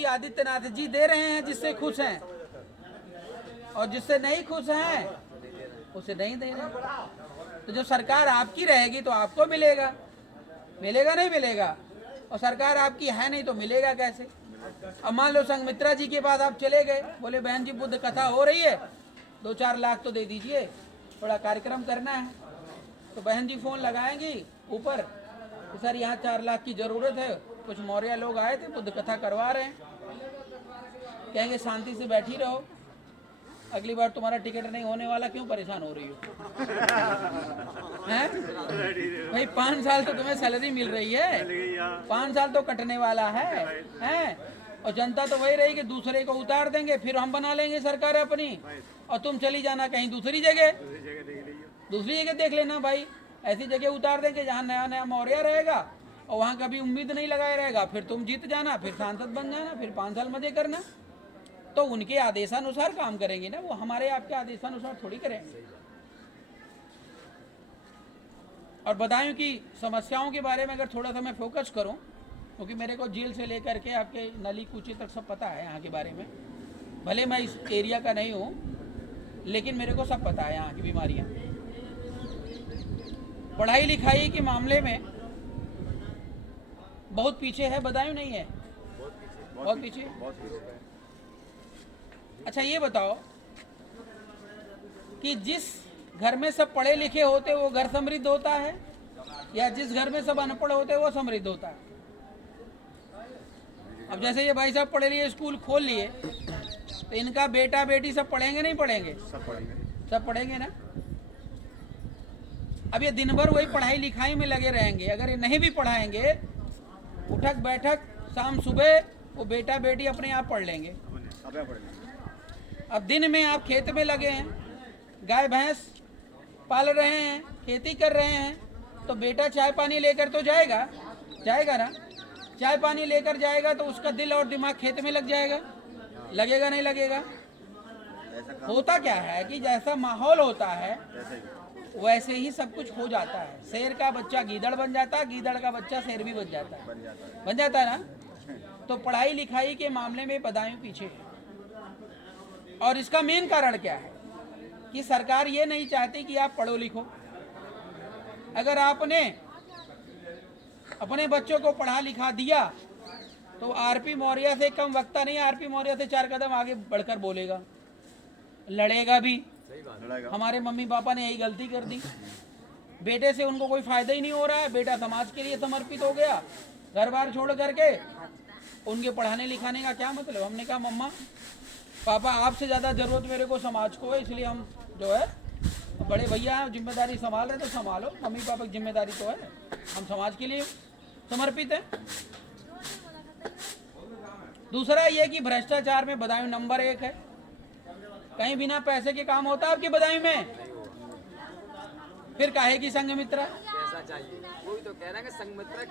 आदित्यनाथ जी दे रहे हैं जिससे खुश हैं, और जिससे नहीं खुश हैं उसे नहीं दे रहे। तो जो सरकार आपकी रहेगी तो आपको मिलेगा, मिलेगा नहीं मिलेगा, और सरकार आपकी है नहीं तो मिलेगा कैसे। अब मान लो संघमित्रा जी के पास आप चले गए, बोले बहन जी बुद्ध कथा हो रही है, 2-4 लाख तो दे दीजिए, थोड़ा कार्यक्रम करना है। तो बहन जी फोन लगाएंगी ऊपर कि सर यहाँ 4 लाख की जरूरत है, कुछ मौर्य लोग आए थे बुद्ध कथा करवा रहे हैं। कहेंगे शांति से बैठी रहो, अगली बार तुम्हारा टिकट नहीं होने वाला, क्यों परेशान हो रही हो? हैं भाई 5 साल तो तुम्हें सैलरी मिल रही है, 5 साल तो कटने वाला है, हैं? और जनता तो वही रहेगी, दूसरे को उतार देंगे, फिर हम बना लेंगे सरकार अपनी, और तुम चली जाना कहीं दूसरी जगह देख लेना भाई। ऐसी जगह उतार देंगे जहाँ नया नया मौर्य रहेगा और वहाँ कभी उम्मीद नहीं लगाए रहेगा, फिर तुम जीत जाना, फिर सांसद बन जाना, फिर 5 साल मजे करना। तो उनके आदेशानुसार काम करेंगे ना, वो हमारे आपके आदेशानुसार थोड़ी करेंगे। और बदायूं की समस्याओं के बारे में अगर थोड़ा सा मैं फोकस करूं, क्योंकि मेरे को जेल से लेकर के आपके नली कूची तक सब पता है यहाँ के बारे में, भले मैं इस एरिया का नहीं हूँ लेकिन मेरे को सब पता है यहाँ की बीमारियाँ। पढ़ाई लिखाई के मामले में बहुत पीछे है, बदायूं नहीं है, बहुत पीछे। अच्छा ये बताओ कि जिस घर में सब पढ़े लिखे होते वो घर समृद्ध होता है, या जिस घर में सब अनपढ़ होते वो समृद्ध होता है? अब जैसे ये भाई साहब पढ़े लिए, स्कूल खोल लिए, तो इनका बेटा बेटी सब पढ़ेंगे नहीं पढ़ेंगे? सब पढ़ेंगे ना। अब ये दिन भर वही पढ़ाई लिखाई में लगे रहेंगे, अगर ये नहीं भी पढ़ाएंगे, उठक बैठक शाम सुबह वो बेटा बेटी अपने आप पढ़ लेंगे। अब दिन में आप खेत में लगे हैं, गाय भैंस पाल रहे हैं, खेती कर रहे हैं, तो बेटा चाय पानी लेकर तो जाएगा ना। चाय पानी लेकर जाएगा तो उसका दिल और दिमाग खेत में लग जाएगा, लगेगा नहीं लगेगा? होता क्या है कि जैसा माहौल होता है वैसे ही सब कुछ हो जाता है। शेर का बच्चा गीदड़ बन जाता है, गीदड़ का बच्चा शेर भी बन जाता है ना। तो पढ़ाई लिखाई के मामले में बदायूं पीछे है, और इसका मेन कारण क्या है कि सरकार ये नहीं चाहती कि आप पढ़ो लिखो। अगर आपने अपने बच्चों को पढ़ा लिखा दिया तो आरपी मौर्य से कम वक्ता नहीं, आरपी मौर्य से 4 कदम आगे बढ़कर बोलेगा, लड़ेगा भी। हमारे मम्मी पापा ने यही गलती कर दी, बेटे से उनको कोई फायदा ही नहीं हो रहा है, बेटा समाज के लिए समर्पित हो गया, घर बार छोड़ करके, उनके पढ़ाने लिखाने का क्या मतलब? हमने कहा मम्मा पापा आपसे ज़्यादा ज़रूरत मेरे को समाज को है, इसलिए हम जो है बड़े भैया हैं, जिम्मेदारी संभाल रहे तो संभालो, मम्मी पापा की जिम्मेदारी तो है, हम समाज के लिए समर्पित हैं। दूसरा ये कि भ्रष्टाचार में बदायूं नंबर 1 है। कहीं बिना पैसे के काम होता है आपके बदायूं में? फिर काहे की संघमित्रा,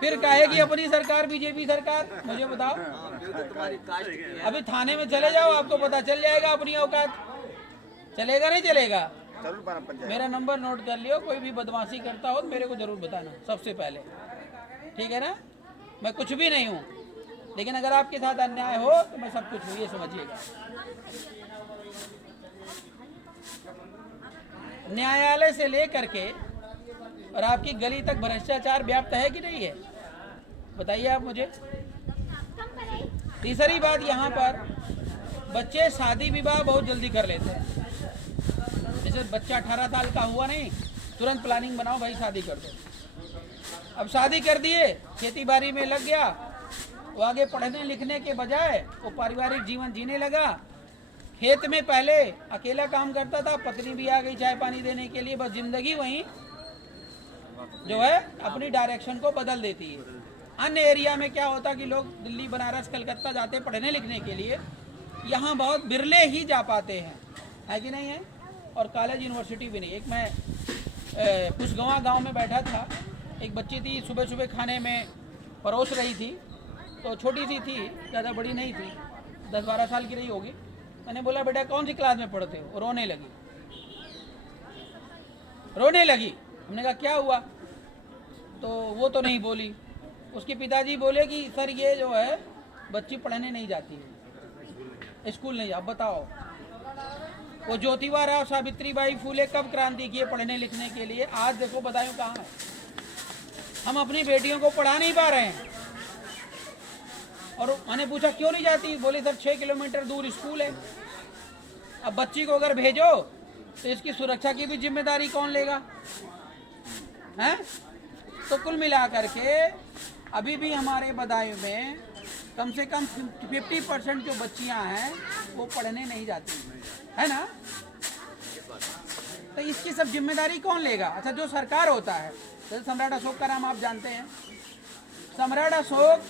फिर काहे की अपनी सरकार बीजेपी सरकार? मुझे बताओ। अभी थाने में चले जाओ, आपको पता चल जाएगा अपनी औकात। चलेगा नहीं चलेगा? मेरा नंबर नोट कर लियो, कोई भी बदमाशी करता हो तो मेरे को जरूर बताना सबसे पहले, ठीक है ना? मैं कुछ भी नहीं हूँ, लेकिन अगर आपके साथ अन्याय हो तो मैं सब कुछ हूँ, ये समझिएगा। न्यायालय से लेकर के और आपकी गली तक भ्रष्टाचार व्याप्त है कि नहीं है? बताइए आप मुझे। तीसरी बात, यहाँ पर बच्चे शादी विवाह बहुत जल्दी कर लेते हैं। जैसे बच्चा 18 साल का हुआ नहीं, तुरंत प्लानिंग बनाओ भाई शादी कर दो। अब शादी कर दिए, खेती बाड़ी में लग गया, वो आगे पढ़ने लिखने के बजाय वो पारिवारिक जीवन जीने लगा। खेत में पहले अकेला काम करता था, पत्नी भी आ गई चाय पानी देने के लिए, बस जिंदगी वहीं जो है अपनी डायरेक्शन को बदल देती है। अन्य एरिया में क्या होता कि लोग दिल्ली बनारस कलकत्ता जाते पढ़ने लिखने के लिए, यहाँ बहुत बिरले ही जा पाते हैं, है कि नहीं है? और कॉलेज यूनिवर्सिटी भी नहीं। एक मैं कुशगवा गांव में बैठा था, एक बच्ची थी, सुबह सुबह खाने में परोस रही थी, तो छोटी सी थी, ज़्यादा बड़ी नहीं थी, 10-12 साल की रही होगी। मैंने बोला बेटा कौन सी क्लास में पढ़ते हो? रोने लगी। हमने कहा क्या हुआ? तो वो तो नहीं बोली। उसके पिताजी बोले कि सर ये जो है बच्ची पढ़ने नहीं जाती है, स्कूल नहीं। अब बताओ, वो ज्योतिबा राव सावित्रीबाई फूले कब क्रांति की है पढ़ने लिखने के लिए? आज देखो बदायूं कहाँ है। हम अपनी बेटियों को पढ़ा नहीं पा रहे हैं। और मैंने पूछा क्यों नहीं जाती? बोले सर 6 किलोमीटर दूर स्कूल है। अब बच्ची को अगर भेजो तो इसकी सुरक्षा की भी जिम्मेदारी कौन लेगा? हैं? तो कुल मिला करके अभी भी हमारे बदायूं में कम से कम 50% जो बच्चियां हैं वो पढ़ने नहीं जाती, है ना? तो इसकी सब जिम्मेदारी कौन लेगा? अच्छा, जो सरकार होता है, जैसे सम्राट अशोक का नाम आप जानते हैं। सम्राट अशोक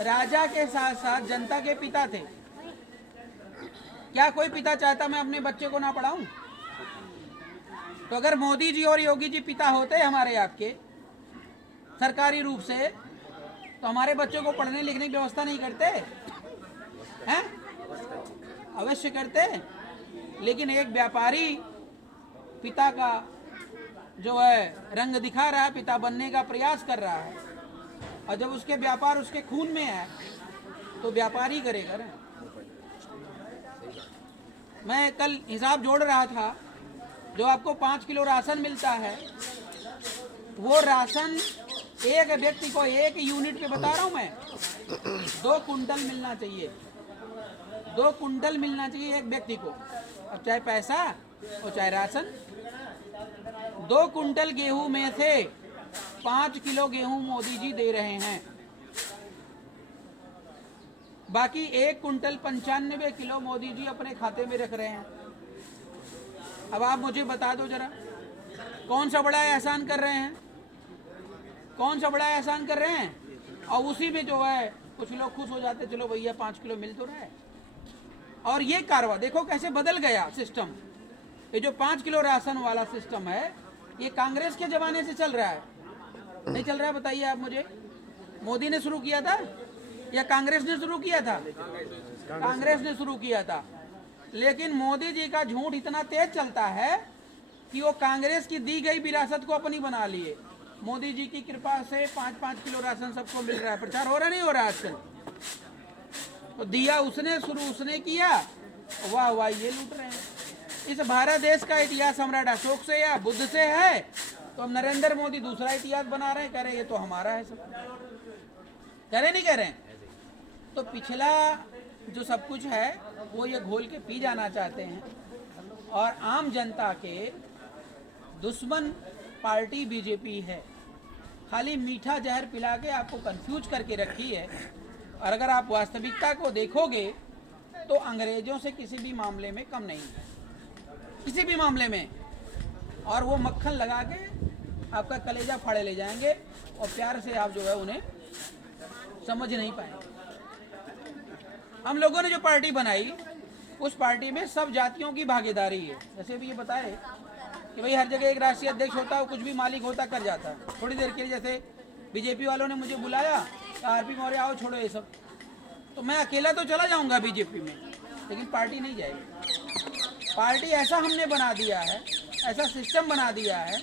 राजा के साथ साथ जनता के पिता थे। क्या कोई पिता चाहता मैं अपने बच्चे को ना पढ़ाऊं? तो अगर मोदी जी और योगी जी पिता होते हमारे आपके सरकारी रूप से, तो हमारे बच्चों को पढ़ने लिखने की व्यवस्था नहीं करते हैं? अवश्य करते। लेकिन एक व्यापारी पिता का जो है रंग दिखा रहा है, पिता बनने का प्रयास कर रहा है, और जब उसके व्यापार उसके खून में है तो व्यापारी करेगा ना। मैं कल हिसाब जोड़ रहा था, जो आपको 5 किलो राशन मिलता है, वो राशन एक व्यक्ति को एक यूनिट पे बता रहा हूं मैं 2 कुंटल मिलना चाहिए। 2 कुंटल मिलना चाहिए एक व्यक्ति को। अब चाहे पैसा और चाहे राशन। 2 कुंटल गेहूं में से 5 किलो गेहूं मोदी जी दे रहे हैं, बाकी 1 कुंटल 95 किलो मोदी जी अपने खाते में रख रहे हैं। अब आप मुझे बता दो जरा, कौन सा बड़ा एहसान कर रहे हैं? कौन सा बड़ा एहसान कर रहे हैं? और उसी में जो है कुछ लोग खुश हो जाते, चलो भैया 5 किलो मिल तो रहा है। और ये कारवा देखो कैसे बदल गया सिस्टम। ये जो 5 किलो राशन वाला सिस्टम है, ये कांग्रेस के जमाने से चल रहा है, नहीं चल रहा है? बताइए आप मुझे। मोदी ने शुरू किया था या कांग्रेस ने शुरू किया था? कांग्रेस ने शुरू किया था। लेकिन मोदी जी का झूठ इतना तेज चलता है कि वो कांग्रेस की दी गई विरासत को अपनी बना लिए। मोदी जी की कृपा से 5-5 किलो राशन सबको मिल रहा है। प्रचार हो रहा नहीं हो रहा आजकल? तो दिया उसने, शुरू उसने किया, वाह वाह ये लूट रहे हैं। इस भारत देश का इतिहास सम्राट अशोक से या बुद्ध से है, तो हम नरेंद्र मोदी दूसरा इतिहास बना रहे हैं, कह रहे ये तो हमारा है सब। कह रहे नहीं कह रहे? तो पिछला जो सब कुछ है वो ये घोल के पी जाना चाहते हैं। और आम जनता के दुश्मन पार्टी बीजेपी है। खाली मीठा जहर पिला के आपको कंफ्यूज करके रखी है। और अगर आप वास्तविकता को देखोगे तो अंग्रेजों से किसी भी मामले में कम नहीं है, किसी भी मामले में। और वो मक्खन लगा के आपका कलेजा फाड़े ले जाएंगे और प्यार से आप जो है उन्हें समझ नहीं पाएंगे। हम लोगों ने जो पार्टी बनाई, उस पार्टी में सब जातियों की भागीदारी है। जैसे भी ये बताए कि भाई हर जगह एक राष्ट्रीय अध्यक्ष होता है, कुछ भी मालिक होता कर जाता है। थोड़ी देर के लिए जैसे बीजेपी वालों ने मुझे बुलाया, आरपी मौर्य आओ छोड़ो ये सब, तो मैं अकेला तो चला जाऊंगा बीजेपी में, लेकिन पार्टी नहीं जाएगी। पार्टी ऐसा हमने बना दिया है, ऐसा सिस्टम बना दिया है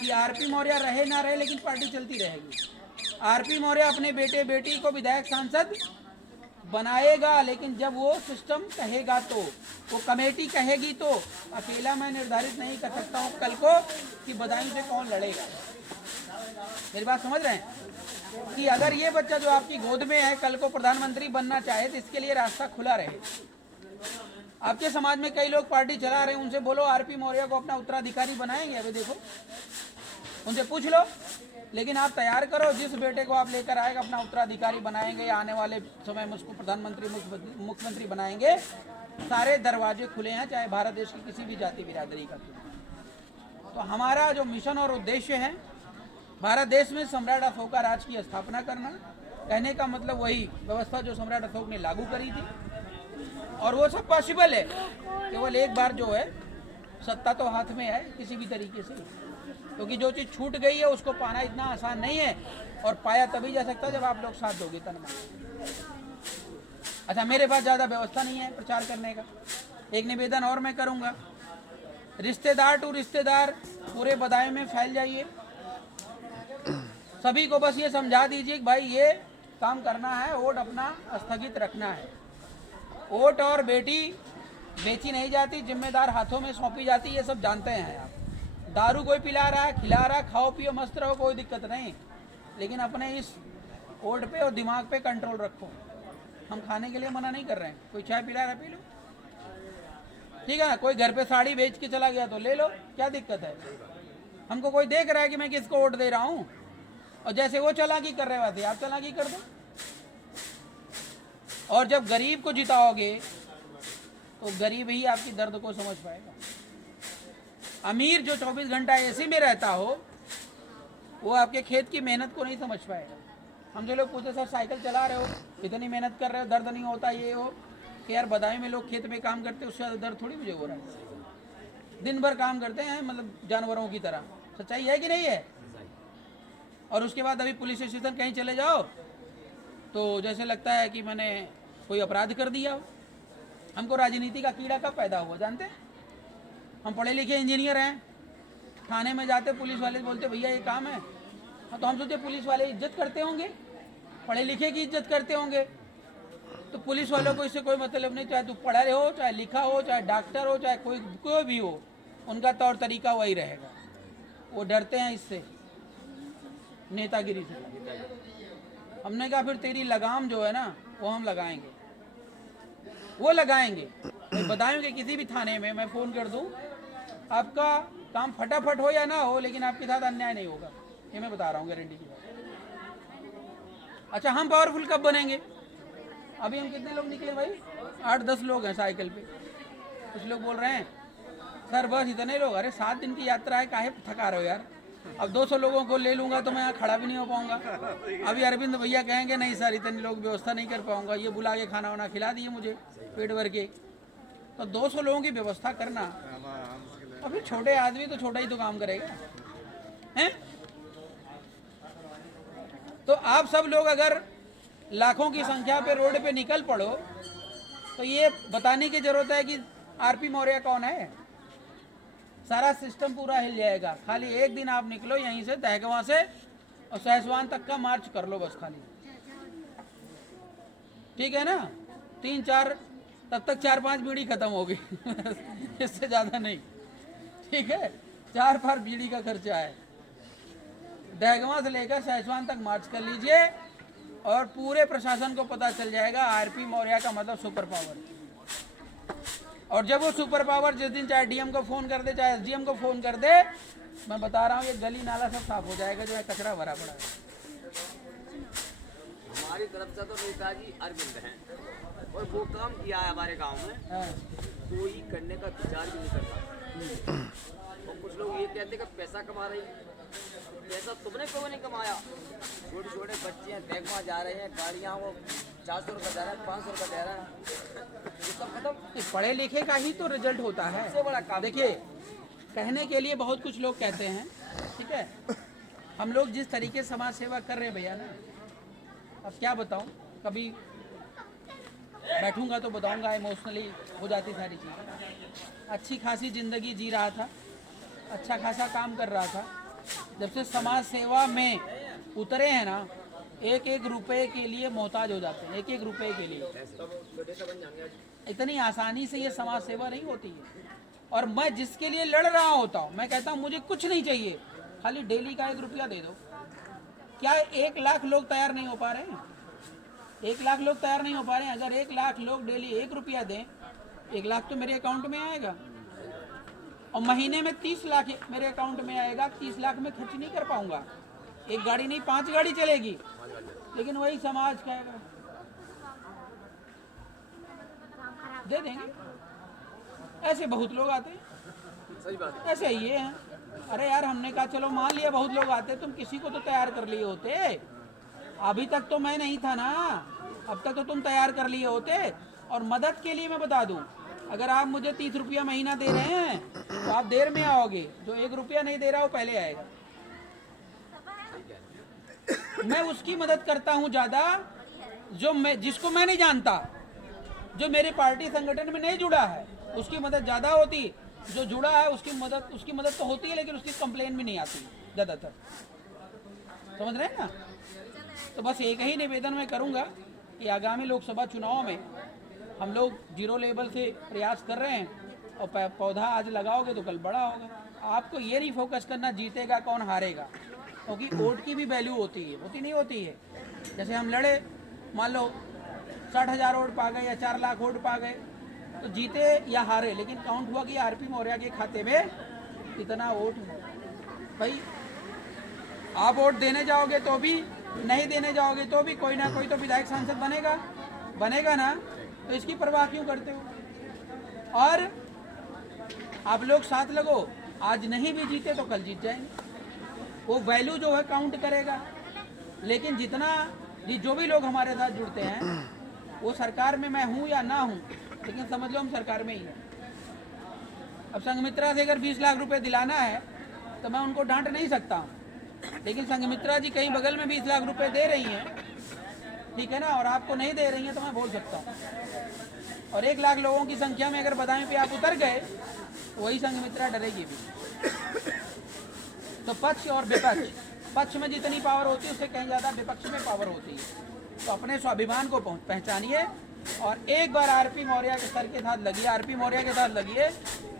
कि आरपी मौर्य रहे ना रहे लेकिन पार्टी चलती रहेगी। आरपी मौर्य अपने बेटे बेटी को विधायक सांसद बनाएगा, लेकिन जब वो सिस्टम कहेगा तो, वो कमेटी कहेगी तो। अकेला मैं निर्धारित नहीं कर सकता हूँ कल को कि बदायूं से कौन लड़ेगा। मेरी बात समझ रहे हैं? कि अगर ये बच्चा जो आपकी गोद में है कल को प्रधानमंत्री बनना चाहे तो इसके लिए रास्ता खुला रहे। आपके समाज में कई लोग पार्टी चला रहे हैं, उनसे बोलो आरपी मौर्य को अपना उत्तराधिकारी बनाएंगे? अभी देखो, उनसे पूछ लो। लेकिन आप तैयार करो, जिस बेटे को आप लेकर आएगा अपना उत्तराधिकारी बनाएंगे, आने वाले समय में उसको प्रधानमंत्री मुख्यमंत्री बनाएंगे, सारे दरवाजे खुले हैं, चाहे भारत देश की किसी भी जाति बिरादरी का। तो हमारा जो मिशन और उद्देश्य है, भारत देश में सम्राट अशोक का राज की स्थापना करना। कहने का मतलब वही व्यवस्था जो सम्राट अशोक ने लागू करी थी, और वो सब पॉसिबल है। केवल एक बार जो है सत्ता तो हाथ में है किसी भी तरीके से, क्योंकि जो चीज़ छूट गई है उसको पाना इतना आसान नहीं है, और पाया तभी जा सकता है जब आप लोग साथ दोगे तन मन। अच्छा, मेरे पास ज़्यादा व्यवस्था नहीं है प्रचार करने का। एक निवेदन और मैं करूँगा, रिश्तेदार टू रिश्तेदार पूरे बदायूं में फैल जाइए। सभी को बस ये समझा दीजिए कि भाई ये काम करना है, वोट अपना स्थगित रखना है। वोट और बेटी बेची नहीं जाती, जिम्मेदार हाथों में सौंपी जाती, ये सब जानते हैं आप। दारू कोई पिला रहा है, खिला रहा है, खाओ पियो मस्त रहो, कोई दिक्कत नहीं, लेकिन अपने इस वोट पे और दिमाग पे कंट्रोल रखो। हम खाने के लिए मना नहीं कर रहे हैं, कोई चाय पिला रहा है पी लो, ठीक है ना। कोई घर पे साड़ी बेच के चला गया तो ले लो, क्या दिक्कत है। हमको कोई देख रहा है कि मैं किसको वोट दे रहा हूँ, और जैसे वो चालाकी कर रहे थे आप चालाकी कर दो। और जब गरीब को जिताओगे तो गरीब ही आपकी दर्द को समझ पाएगा। अमीर जो 24 घंटा एसी में रहता हो वो आपके खेत की मेहनत को नहीं समझ पाएगा। हम जो लोग पूछते सर साइकिल चला रहे हो, इतनी मेहनत कर रहे हो, दर्द नहीं होता, ये हो कि यार बदायूं में लोग खेत में काम करते हैं, उससे ज़्यादा दर्द थोड़ी मुझे हो रहा है। दिन भर काम करते हैं, मतलब जानवरों की तरह। सच्चाई है कि नहीं है। और उसके बाद अभी पुलिस स्टेशन कहीं चले जाओ तो जैसे लगता है कि मैंने कोई अपराध कर दिया हो। हमको राजनीति का कीड़ा कब पैदा हुआ जानते हैं। हम पढ़े लिखे इंजीनियर हैं, थाने में जाते पुलिस वाले बोलते भैया ये काम है, हाँ तो हम सोचते पुलिस वाले इज्जत करते होंगे, पढ़े लिखे की इज्जत करते होंगे। तो पुलिस वालों को इससे कोई मतलब नहीं, चाहे तू पढ़ा रहे हो, चाहे लिखा हो, चाहे डॉक्टर हो, चाहे कोई भी हो, उनका तौर तरीका वही रहेगा। वो डरते हैं इससे, नेतागिरी से। हमने कहा फिर तेरी लगाम जो है ना वो हम लगाएंगे, वो लगाएंगे। मैं बताऊंगे किसी भी थाने में मैं फ़ोन कर दूं, आपका काम फटाफट हो या ना हो, लेकिन आपके साथ अन्याय नहीं होगा, ये मैं बता रहा हूँ, गारंटी की बात। अच्छा, हम पावरफुल कब बनेंगे। अभी हम कितने लोग निकले भाई, 8-10 लोग हैं साइकिल पे। कुछ लोग बोल रहे हैं सर बस इतने लोग। अरे 7 दिन की यात्रा है, काहे थका रहे हो यार। अब 200 लोगों को ले लूँगा तो मैं यहाँ खड़ा भी नहीं हो पाऊँगा। अभी अरविंद भैया कहेंगे नहीं सर इतने लोग व्यवस्था नहीं कर पाऊँगा, ये बुला के खाना वाना खिला दिए मुझे पेट भर के। तो 200 लोगों की व्यवस्था करना, और फिर छोटे आदमी तो छोटा ही तो काम करेगा हैं। तो आप सब लोग अगर लाखों की संख्या पे रोड पे निकल पड़ो तो ये बताने की जरूरत है कि आरपी मौर्य कौन है। सारा सिस्टम पूरा हिल जाएगा। खाली एक दिन आप निकलो यहीं से, दहगवा से और सहसवान तक का मार्च कर लो बस खाली, ठीक है ना। 3-4 तब तक 4-5 बीड़ी खत्म होगी इससे ज्यादा नहीं, ठीक है। 4-5 बीड़ी का खर्चा है। दहगवा से लेकर सहसवान तक मार्च कर लीजिए और पूरे प्रशासन को पता चल जाएगा आरपी मौर्य का मतलब सुपर पावर। और जब वो सुपर पावर जिस दिन चाहे डीएम को फोन कर दे, चाहे एसडीएम को फोन कर दे, मैं बता रहा हूँ ये गली नाला सब साफ हो जाएगा जो है कचरा भरा पड़ा है। हमारी तरफ से तो नेताजी अरविंद हैं और वो काम किया है हमारे गांव में, कोई करने का विचार भी नहीं करता। और कुछ लोग ये कहते हैं कि पैसा कमा रहे हैं, पैसा तुमने क्यों नहीं कमाया। छोटे छोटे बच्चे हैं, दहगवा जा रहे हैं, गाड़ियाँ वो 400 रुपये दे रहा है, 500 रुपये दे रहा है, ये सब खत्म। पढ़े लिखे का ही तो रिजल्ट होता है। सबसे बड़ा काम देखिए, कहने के लिए बहुत कुछ लोग कहते हैं, ठीक है। हम लोग जिस तरीके से समाज सेवा कर रहे हैं भैया ना, अब क्या बताऊं, कभी बैठूंगा तो बताऊंगा, इमोशनली हो जाती सारी चीज़ें। अच्छी खासी ज़िंदगी जी रहा था, अच्छा खासा काम कर रहा था। जब से समाज सेवा में उतरे हैं ना, एक एक रुपए के लिए मोहताज हो जाते हैं, एक एक रुपए के लिए। इतनी आसानी से ये समाज सेवा नहीं होती है। और मैं जिसके लिए लड़ रहा होता हूँ, मैं कहता हूँ मुझे कुछ नहीं चाहिए, खाली डेली का 1 रुपया दे दो। क्या 1 लाख लोग तैयार नहीं हो पा रहे हैं। 1 लाख लोग तैयार नहीं हो पा रहे हैं। अगर 1 लाख लोग डेली 1 रुपया दें, 1 लाख तो मेरे अकाउंट में आएगा, और महीने में 30 लाख मेरे अकाउंट में आएगा। 30 लाख में खर्च नहीं कर पाऊंगा, 1 गाड़ी नहीं 5 गाड़ी चलेगी, लेकिन वही समाज कहेगा दे देंगे। ऐसे बहुत लोग आते हैं, सही बात ऐसे ही हैं। अरे यार, हमने कहा चलो मान लिया बहुत लोग आते, तुम किसी को तो तैयार कर लिए होते। अभी तक तो मैं नहीं था ना, अब तक तो तुम तैयार कर लिए होते। और मदद के लिए मैं बता दूं, अगर आप मुझे 30 रुपया महीना दे रहे हैं तो आप देर में आओगे, जो 1 रुपया नहीं दे रहा वो पहले आएगा। मैं उसकी मदद करता हूं ज्यादा जिसको मैं नहीं जानता, जो मेरे पार्टी संगठन में नहीं जुड़ा है, उसकी मदद ज्यादा होती। जो जुड़ा है उसकी मदद तो होती है, लेकिन उसकी कंप्लेन भी नहीं आती ज्यादातर। समझ रहे हैं ना। तो बस एक ही निवेदन मैं करूंगा कि आगामी लोकसभा चुनाव में हम लोग जीरो लेवल से प्रयास कर रहे हैं और पौधा आज लगाओगे तो कल बड़ा होगा। आपको ये नहीं फोकस करना जीतेगा कौन हारेगा, क्योंकि वोट की भी वैल्यू होती है, होती नहीं होती है। जैसे हम लड़े, मान लो 60,000 वोट पा गए या 4 लाख वोट पा गए, तो जीते या हारे, लेकिन काउंट हुआ कि आरपी मौर्य के खाते में इतना वोट है। भाई आप वोट देने जाओगे तो भी, नहीं देने जाओगे तो भी कोई ना कोई तो विधायक सांसद बनेगा ना, तो इसकी परवाह क्यों करते हो। और आप लोग साथ लगो, आज नहीं भी जीते तो कल जीत जाएंगे, वो वैल्यू जो है काउंट करेगा। लेकिन जितना जो भी लोग हमारे साथ जुड़ते हैं, वो सरकार में मैं हूँ या ना हूँ, लेकिन समझ लो हम सरकार में ही हैं। अब संघमित्रा से अगर 20 लाख रुपए दिलाना है तो मैं उनको डांट नहीं सकता हूँ, लेकिन संघमित्रा जी कहीं बगल में 20 लाख रुपए दे रही हैं, ठीक है ना, और आपको नहीं दे रही हैं, तो मैं बोल सकता हूँ। और 1 लाख लोगों की संख्या में अगर बदायूं पे आप उतर गए, वही संघमित्रा डरेगी भी। तो पक्ष और विपक्ष, पक्ष में जितनी पावर होती है उससे कहीं ज़्यादा विपक्ष में पावर होती है। तो अपने स्वाभिमान को पहचानिए और एक बार आरपी मौर्य के सर के साथ लगिए, आरपी मौर्य के साथ लगिए।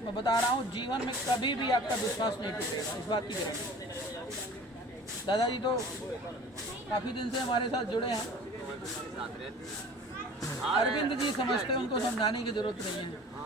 मैं बता रहा हूँ, जीवन में कभी भी आपका विश्वास नहीं टूटेगा, इस बात की गारंटी। दादाजी तो काफ़ी दिन से हमारे साथ जुड़े हैं, अरविंद जी समझते हैं, उनको समझाने की जरूरत नहीं है।